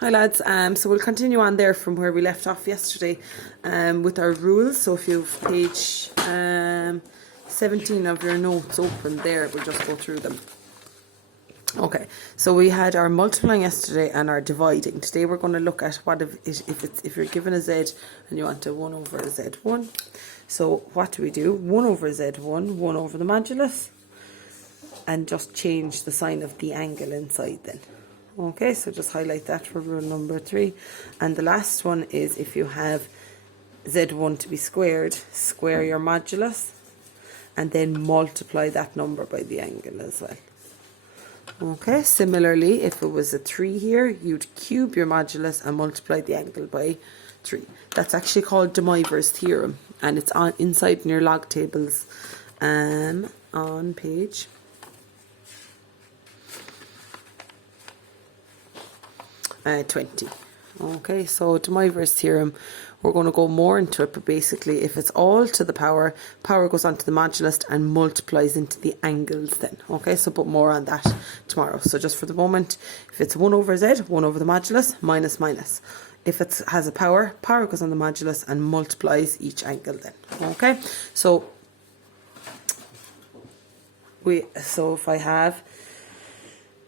Hi lads, so we'll continue on there from where we left off yesterday with our rules. So if you've page 17 of your notes open there, we'll just go through them. Okay, so we had our multiplying yesterday and our dividing. Today we're going to look at what if you're given a z and you want a 1 over a z1. So what do? 1 over z1, 1 over the modulus, and just change the sign of the angle inside then. Okay, so just highlight that for rule number 3. And the last one is if you have z1 to be squared, square your modulus and then multiply that number by the angle as well. Okay, similarly, if it was a 3 here, you'd cube your modulus and multiply the angle by 3. That's actually called de Moivre's theorem, and it's inside in your log tables on page 20. Okay, so de Moivre's theorem, we're going to go more into it, but basically if it's all to the power goes on to the modulus and multiplies into the angles then. Okay, so but more on that tomorrow. So just for the moment, if it's 1 over z, 1 over the modulus, minus minus. If it has a power goes on the modulus and multiplies each angle then. Okay, so if I have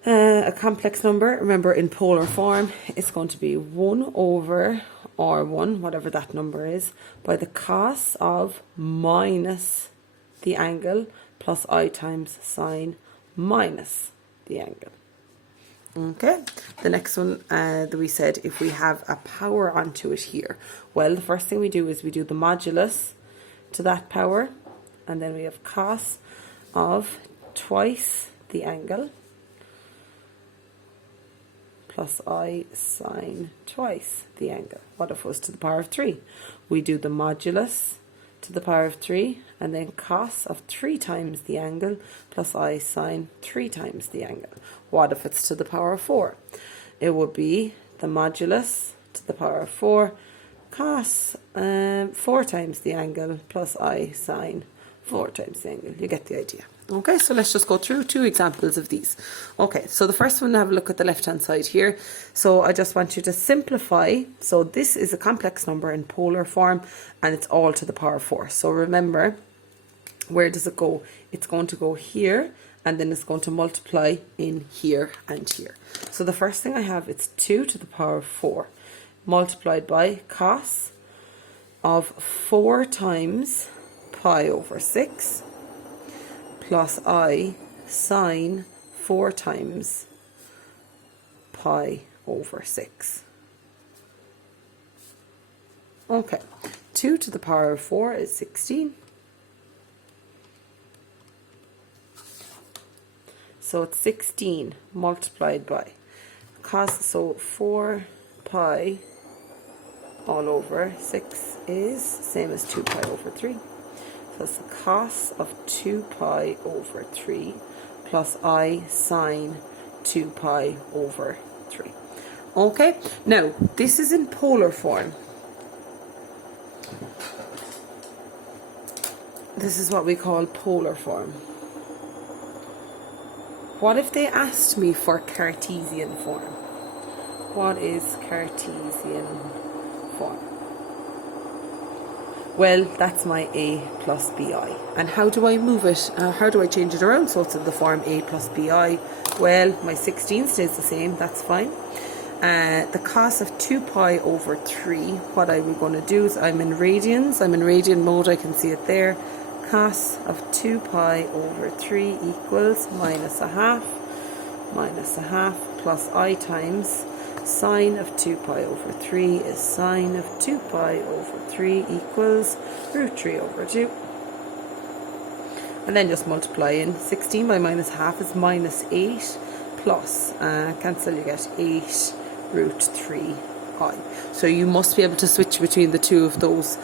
a complex number, remember in polar form, it's going to be 1 over R1, whatever that number is, by the cos of minus the angle plus I times sine minus the angle. Okay, the next one that we said, if we have a power onto it here, well, the first thing we do is we do the modulus to that power, and then we have cos of twice the angle plus I sine twice the angle. What if it was to the power of 3? We do the modulus to the power of 3 and then cos of 3 times the angle plus I sine 3 times the angle. What if it's to the power of 4? It would be the modulus to the power of 4 cos 4 times the angle plus I sine 4 times the angle. You get the idea. Okay, so let's just go through 2 examples of these. Okay, so the first one, have a look at the left hand side here. So I just want you to simplify. So this is a complex number in polar form and it's all to the power of 4. So remember, where does it go? It's going to go here and then it's going to multiply in here and here. So the first thing I have, it's 2 to the power of 4 multiplied by cos of 4 times pi over 6 plus I sine 4 times pi over 6. Okay, 2 to the power of 4 is 16. So it's 16 multiplied by cos, so 4 pi all over 6 is same as 2 pi over 3. So it's the cos of 2 pi over 3 plus I sine 2 pi over 3. Okay, now this is in polar form. This is what we call polar form. What if they asked me for Cartesian form? What is Cartesian form? Well, that's my a plus bi. And how do I move it? How do I change it around so it's in the form a plus bi? Well, my 16 stays the same, that's fine. The cos of 2 pi over 3, what I'm going to do is I'm in radians mode, I can see it there. Cos of 2 pi over 3 equals minus a half plus I times sine of 2 pi over 3 is sine of 2 pi over 3 equals root 3 over 2. And then just multiply in. 16 by minus half is minus 8 plus, cancel, you get 8 root 3i. So you must be able to switch between the two of those.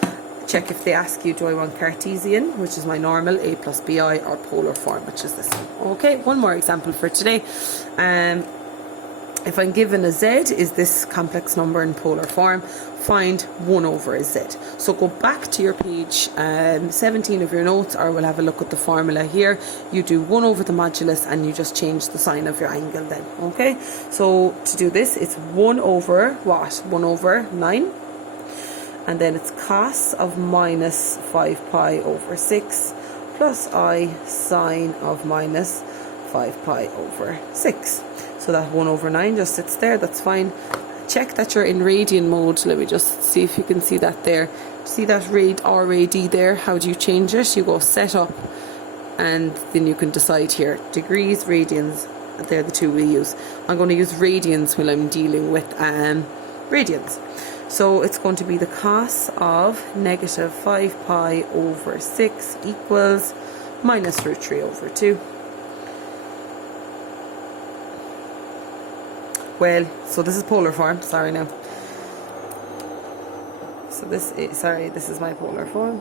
Check if they ask you, do I want Cartesian, which is my normal, a plus bi, or polar form, which is this one. Okay, one more example for today. If I'm given a z is this complex number in polar form, find 1 over a z. So go back to your page 17 of your notes, or we'll have a look at the formula here. You do 1 over the modulus and you just change the sign of your angle then, okay? So to do this, it's 1 over what? 1 over 9. And then it's cos of minus 5 pi over 6 plus I sine of minus 5 pi over 6. So that 1 over 9 just sits there, that's fine. Check that you're in radian mode. Let me just see if you can see that there. See that rad there? How do you change it? You go set up and then you can decide here. Degrees, radians, they're the two we use. I'm going to use radians when I'm dealing with radians. So it's going to be the cos of negative 5 pi over 6 equals minus root 3 over 2. Well, so this is polar form, sorry now. So this is my polar form.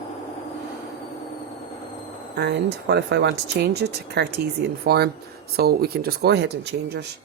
And what if I want to change it to Cartesian form? So we can just go ahead and change it.